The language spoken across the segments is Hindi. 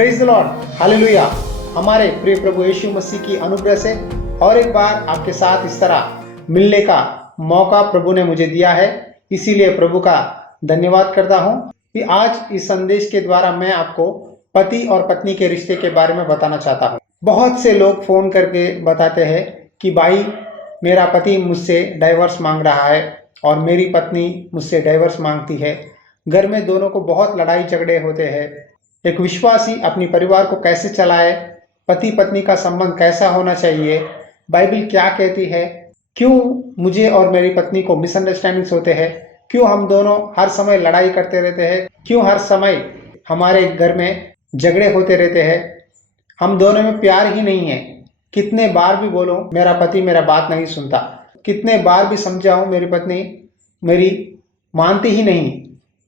Praise the Lord, hallelujah. हमारे प्रिय प्रभु यीशु मसीह की अनुग्रह से और एक बार आपके साथ इस तरह मिलने का मौका प्रभु ने मुझे दिया है, इसीलिए प्रभु का धन्यवाद करता हूं कि आज इस संदेश के द्वारा मैं आपको पति और पत्नी के रिश्ते के बारे में बताना चाहता हूं। बहुत से लोग फोन करके बताते हैं कि भाई मेरा पति मुझसे डाइवर्स मांग रहा है और मेरी पत्नी मुझसे डाइवर्स मांगती है। घर में दोनों को बहुत लड़ाई झगड़े होते हैं। एक विश्वासी अपनी परिवार को कैसे चलाए, पति पत्नी का संबंध कैसा होना चाहिए, बाइबल क्या कहती है, क्यों मुझे और मेरी पत्नी को मिसअंडरस्टैंडिंग्स होते हैं, क्यों हम दोनों हर समय लड़ाई करते रहते हैं, क्यों हर समय हमारे घर में झगड़े होते रहते हैं, हम दोनों में प्यार ही नहीं है। कितने बार भी बोलो मेरा पति मेरा बात नहीं सुनता, कितने बार भी समझाऊं मेरी पत्नी मेरी मानती ही नहीं,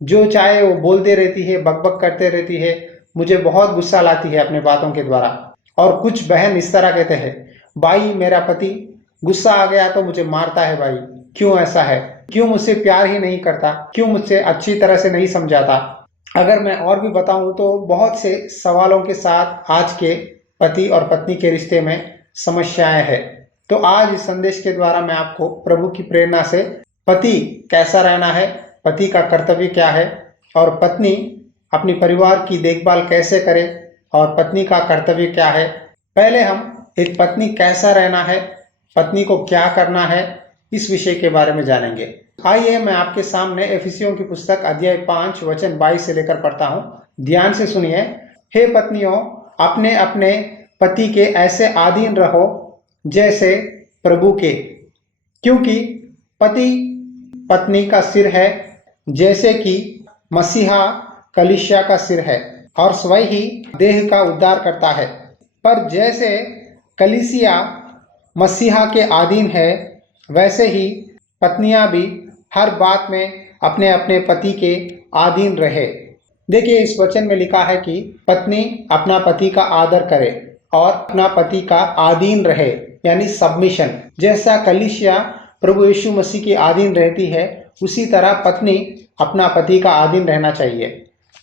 जो चाहे वो बोलते रहती है, बकबक करते रहती है, मुझे बहुत गुस्सा लाती है अपने बातों के द्वारा। और कुछ बहन इस तरह कहते हैं, भाई मेरा पति गुस्सा आ गया तो मुझे मारता है। भाई क्यों ऐसा है, क्यों मुझसे प्यार ही नहीं करता, क्यों मुझसे अच्छी तरह से नहीं समझाता। अगर मैं और भी बताऊं तो बहुत से सवालों के साथ आज के पति और पत्नी के रिश्ते में समस्याएं हैं। तो आज इस संदेश के द्वारा मैं आपको प्रभु की प्रेरणा से पति कैसा रहना है, पति का कर्तव्य क्या है और पत्नी अपनी परिवार की देखभाल कैसे करे और पत्नी का कर्तव्य क्या है। पहले हम एक पत्नी कैसा रहना है, पत्नी को क्या करना है, इस विषय के बारे में जानेंगे। आइए मैं आपके सामने एफिसियों की पुस्तक अध्याय 5 वचन 22 से लेकर पढ़ता हूँ। ध्यान से सुनिए। हे पत्नियों, अपने अपने पति के ऐसे अधीन रहो जैसे प्रभु के, क्योंकि पति पत्नी का सिर है, जैसे कि मसीहा कलीसिया का सिर है और स्वयं ही देह का उद्धार करता है। पर जैसे कलीसिया मसीहा के अधीन है, वैसे ही पत्नियां भी हर बात में अपने अपने पति के अधीन रहे। देखिए इस वचन में लिखा है कि पत्नी अपना पति का आदर करे और अपना पति का अधीन रहे, यानी सबमिशन। जैसा कलीसिया प्रभु यीशु मसीह के अधीन रहती है, उसी तरह पत्नी अपना पति का अधीन रहना चाहिए।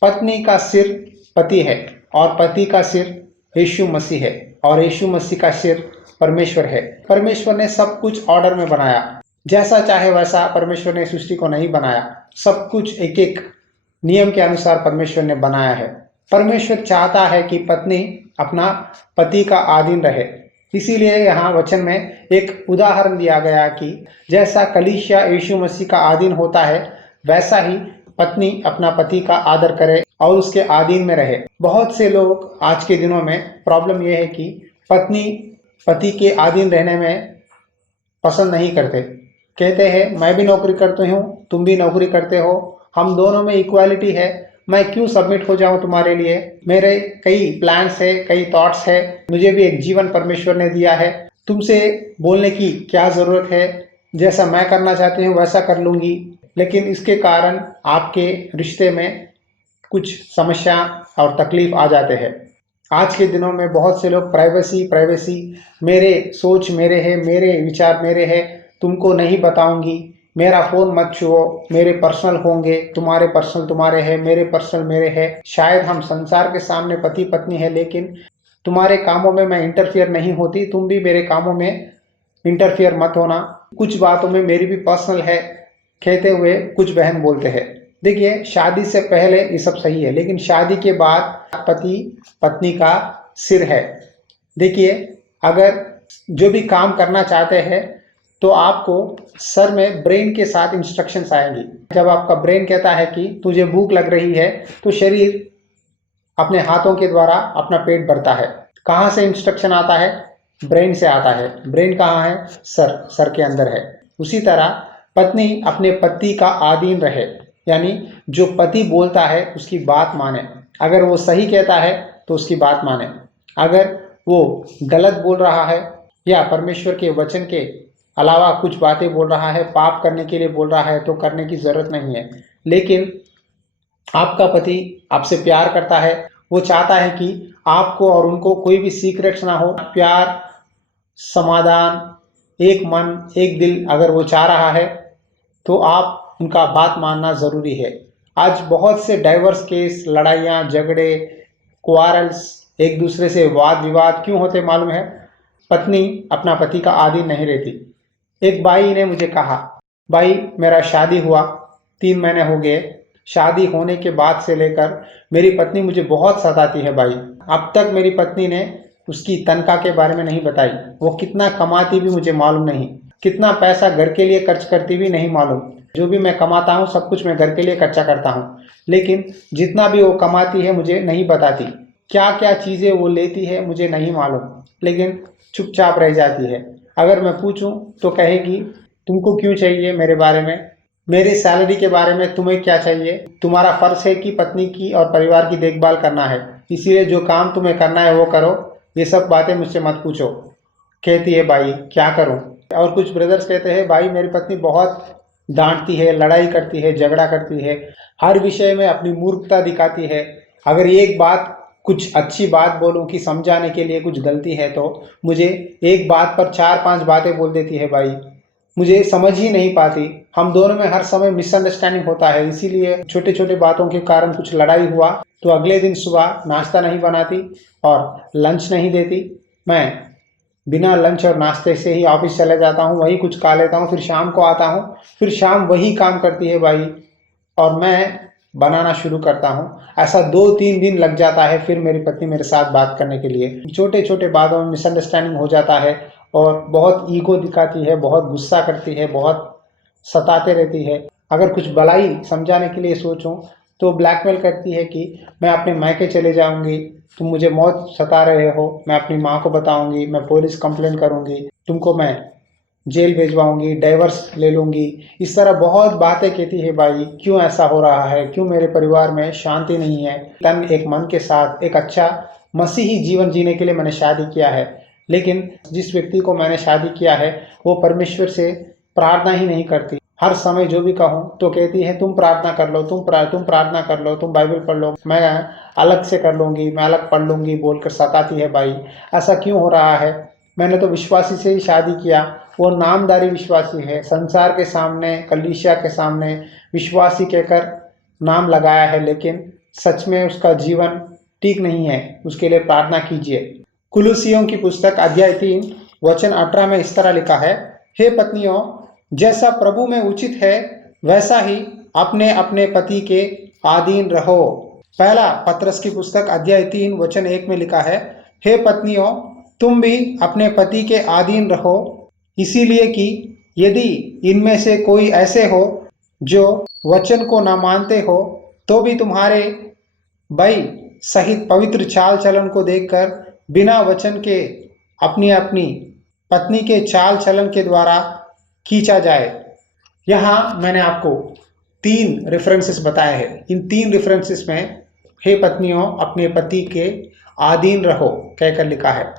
पत्नी का सिर पति है और पति का सिर यीशु मसीह है और यीशु मसीह का सिर परमेश्वर है। परमेश्वर ने सब कुछ ऑर्डर में बनाया, जैसा चाहे वैसा परमेश्वर ने सृष्टि को नहीं बनाया। सब कुछ एक एक नियम के अनुसार परमेश्वर ने बनाया है। परमेश्वर चाहता है कि पत्नी अपना पति का अधीन रहे। इसीलिए यहाँ वचन में एक उदाहरण दिया गया कि जैसा कलीसिया यीशु मसीह का अधीन होता है, वैसा ही पत्नी अपना पति का आदर करे और उसके अधीन में रहे। बहुत से लोग आज के दिनों में प्रॉब्लम यह है कि पत्नी पति के अधीन रहने में पसंद नहीं करते। कहते हैं मैं भी नौकरी करती हूँ, तुम भी नौकरी करते हो, हम दोनों में इक्वालिटी है, मैं क्यों सबमिट हो जाऊं तुम्हारे लिए। मेरे कई प्लान्स है, कई थॉट्स है, मुझे भी एक जीवन परमेश्वर ने दिया है, तुमसे बोलने की क्या जरूरत है, जैसा मैं करना चाहती हूँ वैसा कर लूंगी। लेकिन इसके कारण आपके रिश्ते में कुछ समस्या और तकलीफ आ जाते हैं। आज के दिनों में बहुत से लोग प्राइवेसी, मेरे सोच मेरे है, मेरे विचार मेरे है, तुमको नहीं बताऊंगी, मेरा फोन मत छुओ, मेरे पर्सनल होंगे, तुम्हारे पर्सनल तुम्हारे है, मेरे पर्सनल मेरे है। शायद हम संसार के सामने पति पत्नी है, लेकिन तुम्हारे कामों में मैं इंटरफियर नहीं होती, तुम भी मेरे कामों में इंटरफियर मत होना। कुछ बातों में मेरी भी पर्सनल है, कहते हुए कुछ बहन बोलते हैं। देखिए शादी से पहले ये सब सही है, लेकिन शादी के बाद पति पत्नी का सिर है। देखिए अगर जो भी काम करना चाहते हैं तो आपको सर में ब्रेन के साथ इंस्ट्रक्शंस आएंगी। जब आपका ब्रेन कहता है कि तुझे भूख लग रही है, तो शरीर अपने हाथों के द्वारा अपना पेट भरता है। कहाँ से इंस्ट्रक्शन आता है? ब्रेन से आता है। ब्रेन कहाँ है? सर के अंदर है। उसी तरह पत्नी अपने पति का अधीन रहे, यानी जो पति बोलता है उसकी बात माने। अगर वो सही कहता है तो उसकी बात माने, अगर वो गलत बोल रहा है या परमेश्वर के वचन के अलावा कुछ बातें बोल रहा है, पाप करने के लिए बोल रहा है, तो करने की जरूरत नहीं है। लेकिन आपका पति आपसे प्यार करता है, वो चाहता है कि आपको और उनको कोई भी सीक्रेट्स ना हो। प्यार, समाधान, एक मन एक दिल अगर वो चाह रहा है तो आप उनका बात मानना जरूरी है। आज बहुत से डाइवर्स केस, लड़ाइयाँ झगड़े, क्वारल्स, एक दूसरे से वाद विवाद क्यों होते मालूम है? पत्नी अपना पति का अधीन नहीं रहती। एक भाई ने मुझे कहा, भाई मेरा शादी हुआ 3 महीने हो गए, शादी होने के बाद से लेकर मेरी पत्नी मुझे बहुत सताती है भाई। अब तक मेरी पत्नी ने उसकी तनख्वाह के बारे में नहीं बताई, वो कितना कमाती भी मुझे मालूम नहीं, कितना पैसा घर के लिए खर्च करती भी नहीं मालूम। जो भी मैं कमाता हूँ सब कुछ मैं घर के लिए खर्चा करता हूँ, लेकिन जितना भी वो कमाती है मुझे नहीं बताती, क्या क्या चीज़ें वो लेती है मुझे नहीं मालूम, लेकिन चुपचाप रह जाती है। अगर मैं पूछूं तो कहेगी, तुमको क्यों चाहिए मेरे बारे में, मेरी सैलरी के बारे में तुम्हें क्या चाहिए? तुम्हारा फर्ज है कि पत्नी की और परिवार की देखभाल करना है, इसीलिए जो काम तुम्हें करना है वो करो, ये सब बातें मुझसे मत पूछो। कहती है भाई क्या करूं? और कुछ ब्रदर्स कहते हैं, भाई मेरी पत्नी बहुत डांटती है, लड़ाई करती है, झगड़ा करती है, हर विषय में अपनी मूर्खता दिखाती है। अगर एक बात कुछ अच्छी बात बोलूं कि समझाने के लिए कुछ गलती है तो मुझे एक बात पर 4-5 बातें बोल देती है भाई, मुझे समझ ही नहीं पाती। हम दोनों में हर समय मिसअंडरस्टैंडिंग होता है, इसीलिए छोटे छोटे बातों के कारण कुछ लड़ाई हुआ तो अगले दिन सुबह नाश्ता नहीं बनाती और लंच नहीं देती। मैं बिना लंच और नाश्ते से ही ऑफिस चले जाता हूँ, वही कुछ खा लेता हूँ, फिर शाम को आता हूँ, फिर शाम वही काम करती है भाई, और मैं बनाना शुरू करता हूँ। ऐसा 2-3 दिन लग जाता है, फिर मेरी पत्नी मेरे साथ बात करने के लिए। छोटे छोटे बातों में मिसअंडरस्टैंडिंग हो जाता है और बहुत ईगो दिखाती है, बहुत गुस्सा करती है, बहुत सताते रहती है। अगर कुछ भलाई समझाने के लिए सोचूं तो ब्लैकमेल करती है कि मैं अपने मायके चले जाऊंगी, तुम मुझे मौत सता रहे हो, मैं अपनी माँ को बताऊंगी, मैं पुलिस कंप्लेंट करूंगी, तुमको मैं जेल भेजवाऊंगी, डाइवर्स ले लूंगी। इस तरह बहुत बातें कहती है भाई, क्यों ऐसा हो रहा है, क्यों मेरे परिवार में शांति नहीं है। तन एक मन के साथ एक अच्छा मसीही जीवन जीने के लिए मैंने शादी किया है, लेकिन जिस व्यक्ति को मैंने शादी किया है वो परमेश्वर से प्रार्थना ही नहीं करती। हर समय जो भी कहूँ तो कहती है, तुम प्रार्थना कर लो, तुम प्रार्थना कर लो, तुम बाइबल पढ़ लो, मैं अलग से कर लूँगी, मैं अलग पढ़ लूँगी बोलकर सताती है भाई। ऐसा क्यों हो रहा है? मैंने तो विश्वासी से ही शादी किया, वो नामधारी विश्वासी है, संसार के सामने, कलीसिया के सामने विश्वासी कहकर नाम लगाया है, लेकिन सच में उसका जीवन ठीक नहीं है। उसके लिए प्रार्थना कीजिए। कुलुसियों की पुस्तक अध्याय 3 वचन 18 में इस तरह लिखा है, हे पत्नियों, जैसा प्रभु में उचित है वैसा ही अपने अपने पति के अधीन रहो। पहला पत्रस की पुस्तक अध्याय 3 वचन 1 में लिखा है, हे पत्नियों, तुम भी अपने पति के अधीन रहो, इसीलिए कि यदि इनमें से कोई ऐसे हो जो वचन को न मानते हो, तो भी तुम्हारे भय सहित पवित्र चाल चलन को देखकर बिना वचन के अपनी अपनी पत्नी के चाल चलन के द्वारा खींचा जाए। यहाँ मैंने आपको 3 रेफरेंसेस बताए हैं। इन 3 रेफरेंसेस में हे पत्नियों अपने पति के अधीन रहो कहकर लिखा है।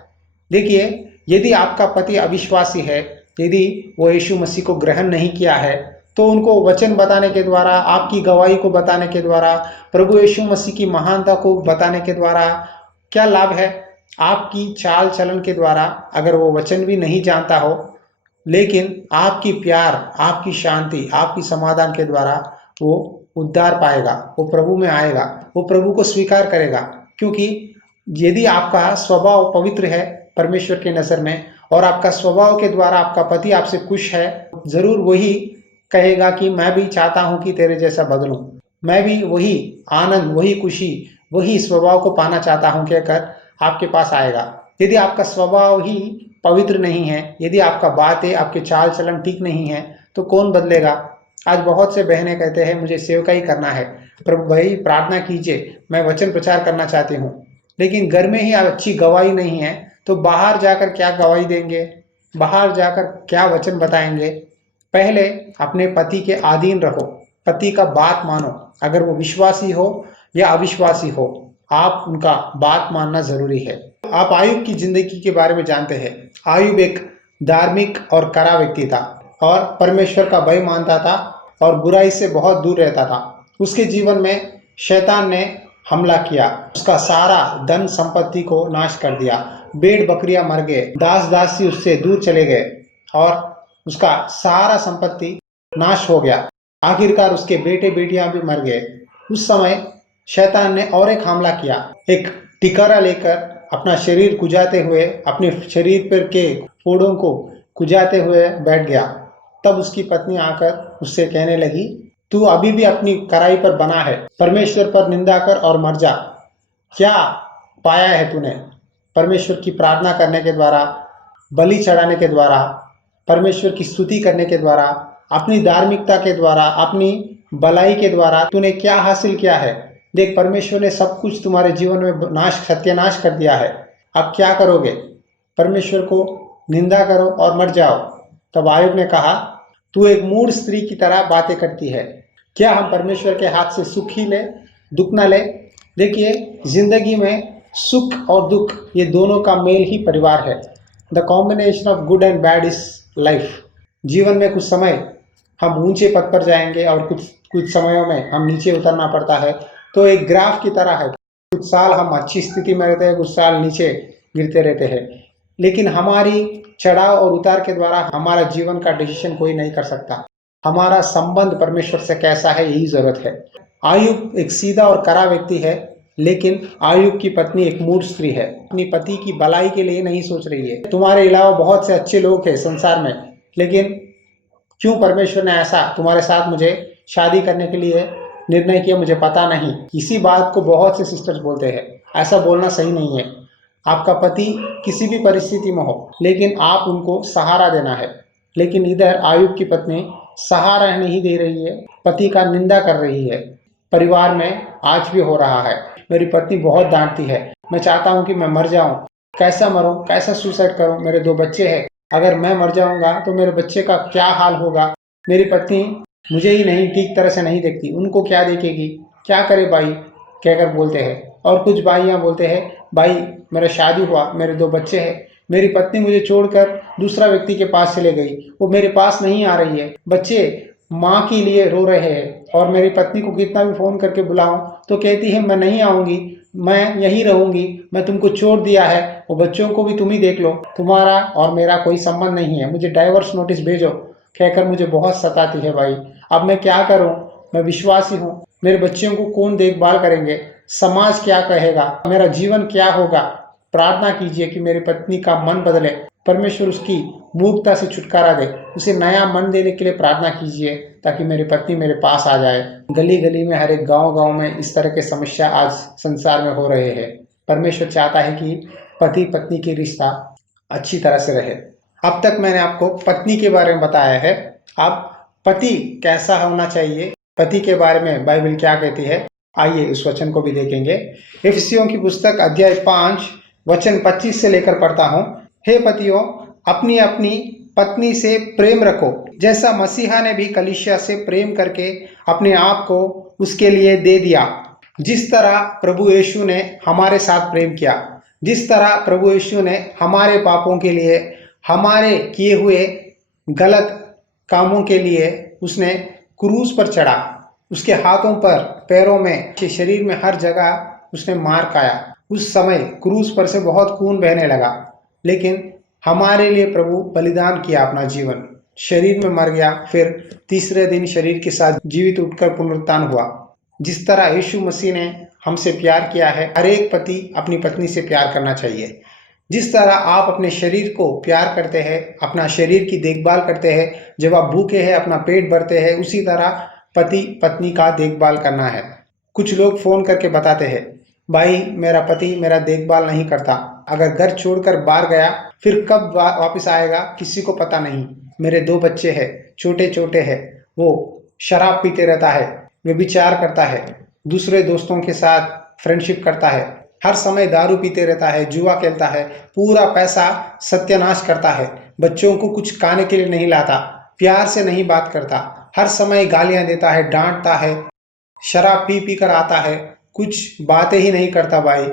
देखिए, यदि आपका पति अविश्वासी है, यदि वो यीशु मसीह को ग्रहण नहीं किया है, तो उनको वचन बताने के द्वारा, आपकी गवाही को बताने के द्वारा, प्रभु यीशु मसीह की महानता को बताने के द्वारा क्या लाभ है? आपकी चाल चलन के द्वारा, अगर वो वचन भी नहीं जानता हो, लेकिन आपकी प्यार, आपकी शांति, आपकी समाधान के द्वारा वो उद्धार पाएगा, वो प्रभु में आएगा, वो प्रभु को स्वीकार करेगा। क्योंकि यदि आपका स्वभाव पवित्र है परमेश्वर के नज़र में, और आपका स्वभाव के द्वारा आपका पति आपसे खुश है, जरूर वही कहेगा कि मैं भी चाहता हूं कि तेरे जैसा बदलूं, मैं भी वही आनंद, वही खुशी, वही स्वभाव को पाना चाहता हूं कहकर आपके पास आएगा। यदि आपका स्वभाव ही पवित्र नहीं है, यदि आपका बातें, आपके चाल चलन ठीक नहीं है, तो कौन बदलेगा? आज बहुत से बहनें कहते हैं मुझे सेवकाई करना है, प्रभु भाई प्रार्थना कीजिए, मैं वचन प्रचार करना चाहती हूँ, लेकिन घर में ही अच्छी गवाही नहीं है, तो बाहर जाकर क्या गवाही देंगे, बाहर जाकर क्या वचन बताएंगे? पहले अपने पति के अधीन रहो, पति का बात मानो, अगर वो विश्वासी हो या अविश्वासी हो, आप उनका बात मानना जरूरी है। आप आयुब की जिंदगी के बारे में जानते हैं। आयुब एक धार्मिक और कड़ा व्यक्ति था और परमेश्वर का भय मानता था और बुराई से बहुत दूर रहता था। उसके जीवन में शैतान ने हमला किया, उसका सारा धन संपत्ति को नाश कर दिया, भेड़ बकरियां मर गए, दास दासी उससे दूर चले गए और उसका सारा संपत्ति नाश हो गया। आखिरकार उसके बेटे बेटियां भी मर गए। उस समय शैतान ने और एक हमला किया, एक टिकारा लेकर अपना शरीर कुजाते हुए, अपने शरीर पर के फोड़ों को कुजाते हुए बैठ गया। तब उसकी पत्नी आकर उससे कहने लगी, तू अभी भी अपनी कड़ाई पर बना है, परमेश्वर पर निंदा कर और मर जा। क्या पाया है तूने? परमेश्वर की प्रार्थना करने के द्वारा, बलि चढ़ाने के द्वारा, परमेश्वर की स्तुति करने के द्वारा, अपनी धार्मिकता के द्वारा, अपनी भलाई के द्वारा तूने क्या हासिल किया है? देख, परमेश्वर ने सब कुछ तुम्हारे जीवन में सत्यानाश कर दिया है। अब क्या करोगे? परमेश्वर को निंदा करो और मर जाओ। तब आयोग ने कहा, तू एक मूढ़ स्त्री की तरह बातें करती है। क्या हम परमेश्वर के हाथ से सुख ही ले, दुख ना ले? देखिए, जिंदगी में सुख और दुख ये दोनों का मेल ही परिवार है। The combination of good and bad is life. जीवन में कुछ समय हम ऊंचे पद पर जाएंगे और कुछ समयों में हम नीचे उतरना पड़ता है। तो एक ग्राफ की तरह है, कुछ साल हम अच्छी स्थिति में रहते हैं, कुछ साल नीचे गिरते रहते हैं। लेकिन हमारी चढ़ाव और उतार के द्वारा हमारा जीवन का डिसीजन कोई नहीं कर सकता। हमारा संबंध परमेश्वर से कैसा है, यही जरूरत है। आयुब एक सीधा और कड़ा व्यक्ति है, लेकिन आयुब की पत्नी एक मूढ़ स्त्री है। अपनी पति की भलाई के लिए नहीं सोच रही है। तुम्हारे अलावा बहुत से अच्छे लोग हैं संसार में, लेकिन क्यों परमेश्वर ने ऐसा तुम्हारे साथ मुझे शादी करने के लिए निर्णय किया, मुझे पता नहीं। इसी बात को बहुत से सिस्टर्स बोलते हैं। ऐसा बोलना सही नहीं है। आपका पति किसी भी परिस्थिति में हो, लेकिन आप उनको सहारा देना है। लेकिन इधर आयुब की पत्नी सहारा नहीं दे रही है, पति का निंदा कर रही है। परिवार में आज भी हो रहा है। मेरी पत्नी बहुत डांटती है, मैं चाहता हूँ कि मैं मर जाऊं। कैसा मरूं, कैसा सुसाइड करूं? मेरे 2 बच्चे हैं, अगर मैं मर जाऊंगा तो मेरे बच्चे का क्या हाल होगा? मेरी पत्नी मुझे ही नहीं ठीक तरह से नहीं देखती, उनको क्या देखेगी? क्या करे भाई, कहकर बोलते हैं। और कुछ भाइयाँ बोलते हैं, भाई मेरा शादी हुआ, मेरे 2 बच्चे हैं, मेरी पत्नी मुझे छोड़कर दूसरा व्यक्ति के पास चले गई, वो मेरे पास नहीं आ रही है, बच्चे माँ के लिए रो रहे हैं, और मेरी पत्नी को कितना भी फ़ोन करके बुलाऊं तो कहती है मैं नहीं आऊँगी, मैं यहीं रहूँगी, मैं तुमको छोड़ दिया है, वो बच्चों को भी तुम ही देख लो, तुम्हारा और मेरा कोई संबंध नहीं है, मुझे डाइवर्स नोटिस भेजो, कहकर मुझे बहुत सताती है भाई। अब मैं क्या करूं? मैं विश्वासी हूं, मेरे बच्चों को कौन देखभाल करेंगे? समाज क्या कहेगा? मेरा जीवन क्या होगा? प्रार्थना कीजिए कि मेरी पत्नी का मन बदले, परमेश्वर उसकी मूर्खता से छुटकारा दे, उसे नया मन देने के लिए प्रार्थना कीजिए, ताकि मेरी पत्नी मेरे पास आ जाए। गली गली में, हर एक गांव में इस तरह के समस्या आज संसार में हो रहे हैं। परमेश्वर चाहता है कि पति पत्नी की रिश्ता अच्छी तरह से रहे। अब तक मैंने आपको पत्नी के बारे में बताया है। अब पति कैसा होना चाहिए, पति के बारे में बाइबल क्या कहती है, आइए उस वचन को भी देखेंगे। इफिसियों की पुस्तक अध्याय 5 वचन 25 से लेकर पढ़ता हूँ। हे पतियों, अपनी अपनी पत्नी से प्रेम रखो, जैसा मसीहा ने भी कलीसिया से प्रेम करके अपने आप को उसके लिए दे दिया, जिस तरह प्रभु यीशु ने हमारे साथ प्रेम किया, जिस तरह प्रभु यीशु ने हमारे पापों के लिए, हमारे किए हुए गलत कामों के लिए उसने क्रूस पर चढ़ा, उसके हाथों पर, पैरों में, शरीर में हर जगह उसने मार खाया। उस समय क्रूस पर से बहुत खून बहने लगा, लेकिन हमारे लिए प्रभु बलिदान किया, अपना जीवन शरीर में मर गया, फिर तीसरे दिन शरीर के साथ जीवित उठकर पुनरुत्थान हुआ। जिस तरह यीशु मसीह ने हमसे प्यार किया है, हर एक पति अपनी पत्नी से प्यार करना चाहिए। जिस तरह आप अपने शरीर को प्यार करते हैं, अपना शरीर की देखभाल करते हैं, जब आप भूखे हैं अपना पेट भरते हैं, उसी तरह पति पत्नी का देखभाल करना है। कुछ लोग फोन करके बताते हैं, भाई मेरा पति मेरा देखभाल नहीं करता, अगर घर छोड़कर बाहर गया फिर कब वापस आएगा किसी को पता नहीं। मेरे 2 बच्चे हैं, छोटे छोटे हैं, वो शराब पीते रहता है, व्यभिचार करता है, दूसरे दोस्तों के साथ फ्रेंडशिप करता है, हर समय दारू पीते रहता है, जुआ खेलता है, पूरा पैसा सत्यानाश करता है, बच्चों को कुछ खाने के लिए नहीं लाता, प्यार से नहीं बात करता, हर समय गालियां देता है, डांटता है, शराब पी पी कर आता है, कुछ बातें ही नहीं करता। भाई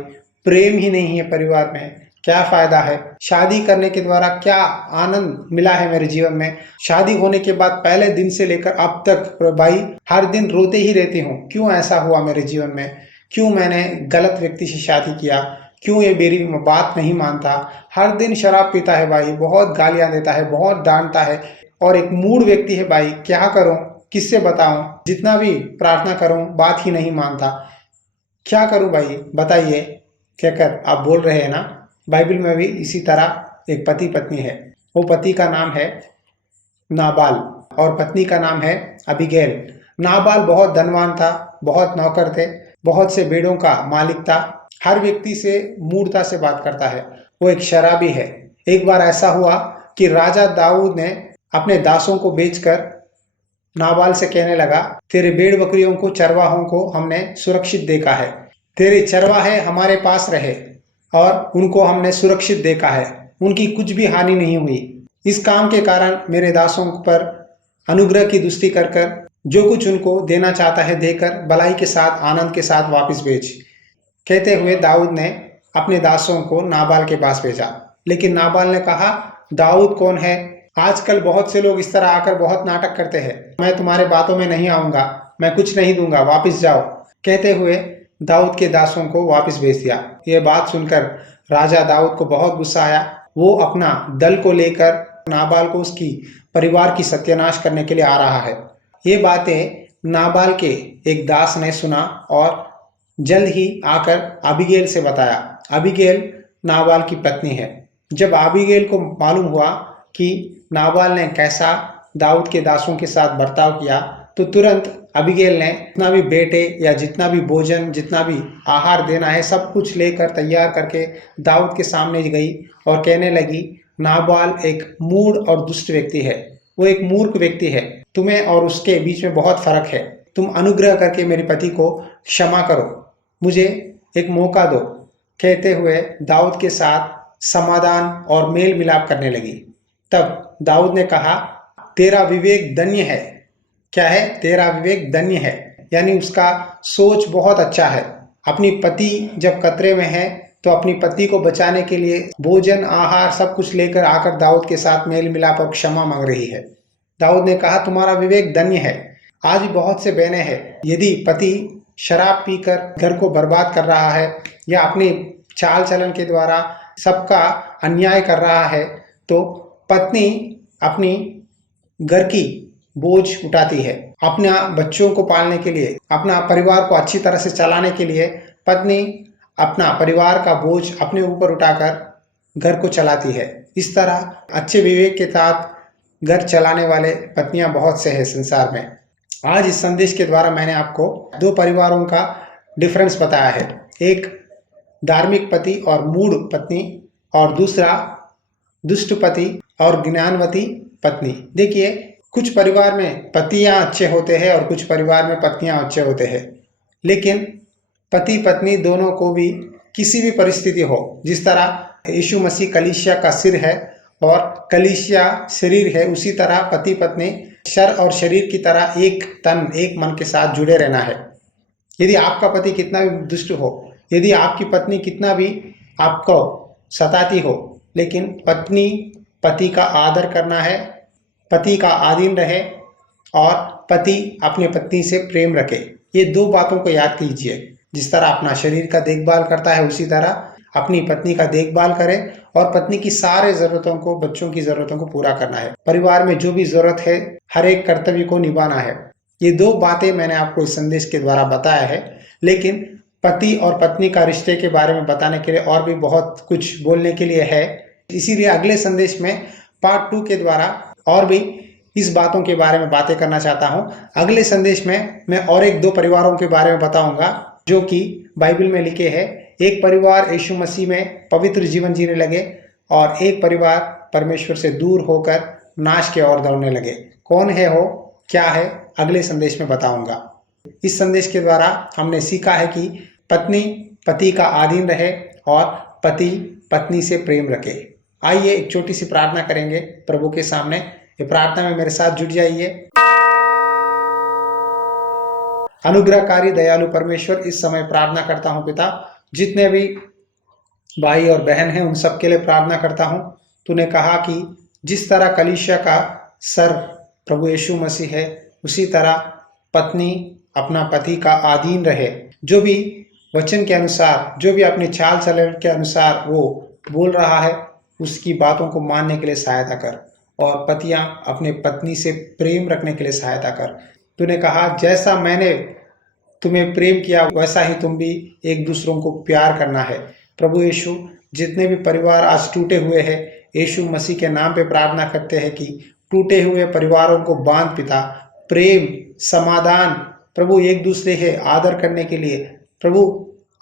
प्रेम ही नहीं है परिवार में, क्या फायदा है? शादी करने के द्वारा क्या आनंद मिला है मेरे जीवन में? शादी होने के बाद पहले दिन से लेकर अब तक भाई हर दिन रोते ही रहती हूँ, क्यों ऐसा हुआ मेरे जीवन में? क्यों मैंने गलत व्यक्ति से शादी किया? क्यों ये मेरी बात नहीं मानता? हर दिन शराब पीता है भाई, बहुत गालियां देता है, बहुत डांटता है, और एक मूढ़ व्यक्ति है भाई। क्या करूं, किससे बताऊं? जितना भी प्रार्थना करूं बात ही नहीं मानता। क्या करूं भाई बताइए? कहकर आप बोल रहे हैं ना, बाइबल में भी इसी तरह एक पति पत्नी है। वो पति का नाम है नाबाल और पत्नी का नाम है अबीगैल। नाबाल बहुत धनवान था, बहुत नौकर थे, बहुत से भेड़ों का मालिक था, हर व्यक्ति से मूढ़ता से बात करता है, वो एक शराबी है। एक बार ऐसा हुआ कि राजा दाऊद ने अपने दासों को बेचकर नाबाल से कहने लगा, तेरे भेड़ बकरियों को, चरवाहों को हमने सुरक्षित देखा है, तेरे चरवाहे हमारे पास रहे और उनको हमने सुरक्षित देखा है, उनकी कुछ भी हानि नहीं हुई। इस काम के कारण मेरे दासों पर अनुग्रह की दृष्टि कर कर जो कुछ उनको देना चाहता है देकर भलाई के साथ, आनंद के साथ वापस भेज। कहते हुए दाऊद ने अपने दासों को नाबाल के पास भेजा। लेकिन नाबाल ने कहा, दाऊद कौन है? आजकल बहुत से लोग इस तरह आकर बहुत नाटक करते हैं, मैं तुम्हारे बातों में नहीं आऊंगा, मैं कुछ नहीं दूंगा, वापस जाओ। कहते हुए दाऊद के दासों को वापस भेज दिया। ये बात सुनकर राजा दाऊद को बहुत गुस्सा आया। वो अपना दल को लेकर नाबाल को उसकी परिवार की सत्यानाश करने के लिए आ रहा है। ये बातें नाबाल के एक दास ने सुना और जल्द ही आकर अबीगैल से बताया। अबीगैल नाबाल की पत्नी है। जब अबीगैल को मालूम हुआ कि नाबाल ने कैसा दाऊद के दासों के साथ बर्ताव किया, तो तुरंत अबीगैल ने जितना भी बेटे या जितना भी भोजन, जितना भी आहार देना है, सब कुछ लेकर तैयार करके दाऊद के सामने गई और कहने लगी, नाबाल एक मूढ़ और दुष्ट व्यक्ति है, वो एक मूर्ख व्यक्ति है, तुम्हें और उसके बीच में बहुत फर्क है, तुम अनुग्रह करके मेरे पति को क्षमा करो, मुझे एक मौका दो। कहते हुए दाऊद के साथ समाधान और मेल मिलाप करने लगी। तब दाऊद ने कहा, तेरा विवेक धन्य है। क्या है? तेरा विवेक धन्य है, यानी उसका सोच बहुत अच्छा है। अपनी पति जब खतरे में है तो अपनी पति को बचाने के लिए भोजन, आहार सब कुछ लेकर आकर दाऊद के साथ मेल मिलाप और क्षमा मांग रही है। दाऊद ने कहा, तुम्हारा विवेक धन्य है। आज भी बहुत से बहनें हैं, यदि पति शराब पीकर घर को बर्बाद कर रहा है या अपनी चाल चलन के द्वारा सबका अन्याय कर रहा है, तो पत्नी अपनी घर की बोझ उठाती है। अपना बच्चों को पालने के लिए, अपना परिवार को अच्छी तरह से चलाने के लिए पत्नी अपना परिवार का बोझ अपने ऊपर उठाकर घर को चलाती है। इस तरह अच्छे विवेक के साथ घर चलाने वाले पत्नियां बहुत से हैं संसार में। आज इस संदेश के द्वारा मैंने आपको दो परिवारों का डिफरेंस बताया है, एक धार्मिक पति और मूढ़ पत्नी और दूसरा दुष्ट पति और ज्ञानवती पत्नी। देखिए, कुछ परिवार में पतियां अच्छे होते हैं और कुछ परिवार में पत्नियां अच्छे होते हैं, लेकिन पति पत्नी दोनों को भी किसी भी परिस्थिति हो, जिस तरह यीशु मसीह कलीसिया का सिर है और कलीसिया शरीर है, उसी तरह पति पत्नी शर और शरीर की तरह एक तन एक मन के साथ जुड़े रहना है। यदि आपका पति कितना भी दुष्ट हो, यदि आपकी पत्नी कितना भी आपको सताती हो, लेकिन पत्नी पति का आदर करना है, पति का अधीन रहे और पति अपने पत्नी से प्रेम रखे। ये दो बातों को याद कीजिए। जिस तरह अपना शरीर का देखभाल करता है, उसी तरह अपनी पत्नी का देखभाल करें और पत्नी की सारे जरूरतों को, बच्चों की जरूरतों को पूरा करना है। परिवार में जो भी जरूरत है, हर एक कर्तव्य को निभाना है। ये दो बातें मैंने आपको इस संदेश के द्वारा बताया है, लेकिन पति और पत्नी का रिश्ते के बारे में बताने के लिए और भी बहुत कुछ बोलने के लिए है। इसीलिए अगले संदेश में पार्ट 2 के द्वारा और भी इस बातों के बारे में बातें करना चाहता हूं। अगले संदेश में मैं और एक दो परिवारों के बारे में बताऊंगा जो कि बाइबल में लिखे हैं। एक परिवार यीशु मसीह में पवित्र जीवन जीने लगे और एक परिवार परमेश्वर से दूर होकर नाश की ओर दौड़ने लगे। कौन है वो, क्या है, अगले संदेश में बताऊंगा। इस संदेश के द्वारा हमने सीखा है कि पत्नी पति का अधीन रहे और पति पत्नी से प्रेम रखे। आइए एक छोटी सी प्रार्थना करेंगे प्रभु के सामने। ये प्रार्थना में मेरे साथ जुट जाइए। अनुग्रहकारी दयालु परमेश्वर, इस समय प्रार्थना करता हूँ पिता, जितने भी भाई और बहन हैं उन सब के लिए प्रार्थना करता हूँ। तूने कहा कि जिस तरह कलीसिया का सर प्रभु यीशु मसीह है, उसी तरह पत्नी अपना पति का अधीन रहे। जो भी वचन के अनुसार, जो भी अपनी चाल चलन के अनुसार वो बोल रहा है, उसकी बातों को मानने के लिए सहायता कर और पतियां अपने पत्नी से प्रेम रखने के लिए सहायता कर। तूने कहा जैसा मैंने तुम्हें प्रेम किया वैसा ही तुम भी एक दूसरों को प्यार करना है। प्रभु यीशु, जितने भी परिवार आज टूटे हुए हैं, यीशु मसीह के नाम पे प्रार्थना करते हैं कि टूटे हुए परिवारों को बांध पिता, प्रेम, समाधान, प्रभु एक दूसरे के आदर करने के लिए, प्रभु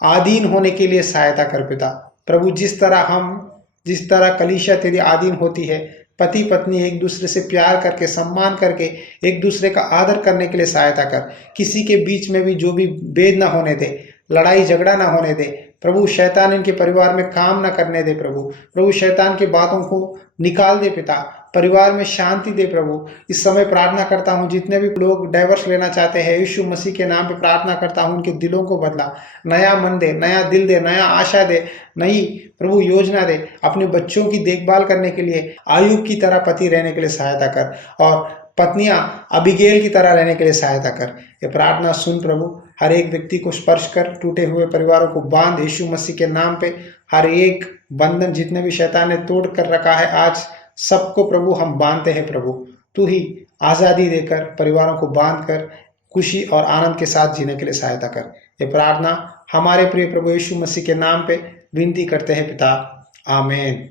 आधीन होने के लिए सहायता कर पिता। प्रभु जिस तरह कलीसिया तेरी आधीन होती है, पति पत्नी एक दूसरे से प्यार करके, सम्मान करके, एक दूसरे का आदर करने के लिए सहायता कर। किसी के बीच में भी जो भी भेद ना होने दे, लड़ाई झगड़ा ना होने दे प्रभु। शैतान इनके परिवार में काम ना करने दे प्रभु शैतान की बातों को निकाल दे पिता, परिवार में शांति दे प्रभु। इस समय प्रार्थना करता हूँ, जितने भी लोग डाइवर्स लेना चाहते हैं, यीशु मसीह के नाम पे प्रार्थना करता हूँ, उनके दिलों को बदला, नया मन दे, नया दिल दे, नया आशा दे, नई प्रभु योजना दे। अपने बच्चों की देखभाल करने के लिए आयुब की तरह पति रहने के लिए सहायता कर, और पत्नियां अबिगेल की तरह रहने के लिए सहायता कर। ये प्रार्थना सुन प्रभु, हर एक व्यक्ति को स्पर्श कर, टूटे हुए परिवारों को बांध यीशु मसीह के नाम पे। हर एक बंधन जितने भी शैतान ने तोड़ कर रखा है, आज सबको प्रभु हम बांधते हैं प्रभु। तू ही आज़ादी देकर परिवारों को बांध कर खुशी और आनंद के साथ जीने के लिए सहायता कर। ये प्रार्थना हमारे प्रिय प्रभु यीशु मसीह के नाम पे विनती करते हैं पिता, आमीन।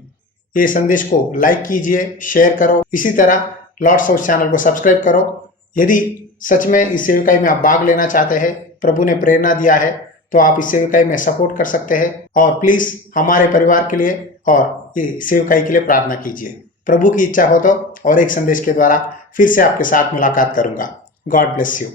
ये संदेश को लाइक कीजिए, शेयर करो, इसी तरह लॉर्ड्स हाउस चैनल को सब्सक्राइब करो। यदि सच में इस सेविकाई में आप भाग लेना चाहते हैं, प्रभु ने प्रेरणा दिया है, तो आप इस सेविकाई में सपोर्ट कर सकते हैं। और प्लीज हमारे परिवार के लिए और ये सेविकाई के लिए प्रार्थना कीजिए। प्रभु की इच्छा हो तो और एक संदेश के द्वारा फिर से आपके साथ मुलाकात करूंगा। God bless you.